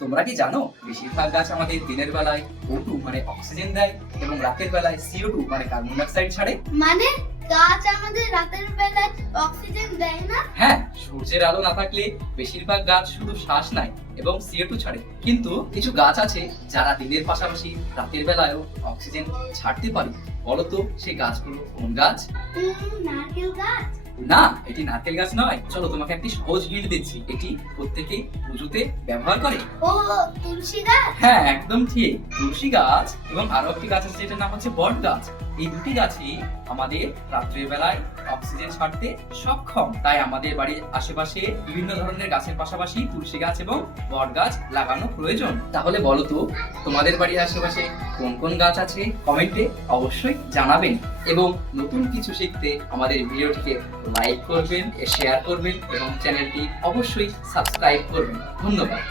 তোমরা কি জানো বেশিরভাগ গাছ আমাদের দিনের বেলায় O2 মানে অক্সিজেন দেয় এবং রাতের বেলায় CO2 মানে কার্বন ডাই অক্সাইড ছাড়ে? মানে গাছ আমাদের রাতের বেলায় অক্সিজেন দেয় না? হ্যাঁ, সূর্যের আলো না থাকলে বেশিরভাগ গাছ শুধু শ্বাস নেয় এবং CO2 ছাড়ে। কিন্তু কিছু গাছ আছে যারা দিনের পাশাপাশি রাতের বেলায়ও অক্সিজেন ছাড়তে পারে। বলতো সেই গাছগুলো কোন গাছ? নারকেল গাছ। না, এটি নারকেল গাছ নয়। চলো তোমাকে একটি সহজ হিন্ট দিচ্ছি, এটি প্রত্যেকেই পুজোতে ব্যবহার করে। ও, তুলসী গাছ। হ্যাঁ, একদম ঠিক, তুলসী গাছ। এবং আরো একটি গাছ আছে যেটার নাম হচ্ছে বট গাছ। এই দুটি গাছই আমাদের রাত্রের বেলায় অক্সিজেন ছাড়তে সক্ষম। তাই আমাদের বাড়ির আশেপাশে বিভিন্ন ধরনের গাছের পাশাপাশি তুলসী গাছ এবং বট গাছ লাগানো প্রয়োজন। তাহলে বলো তো, তোমাদের বাড়ির আশেপাশে কোন কোন গাছ আছে? কমেন্টে অবশ্যই জানাবেন এবং নতুন কিছু শিখতে আমাদের ভিডিওটিকে লাইক করবেন, শেয়ার করবেন এবং চ্যানেলটি অবশ্যই সাবস্ক্রাইব করবেন। ধন্যবাদ।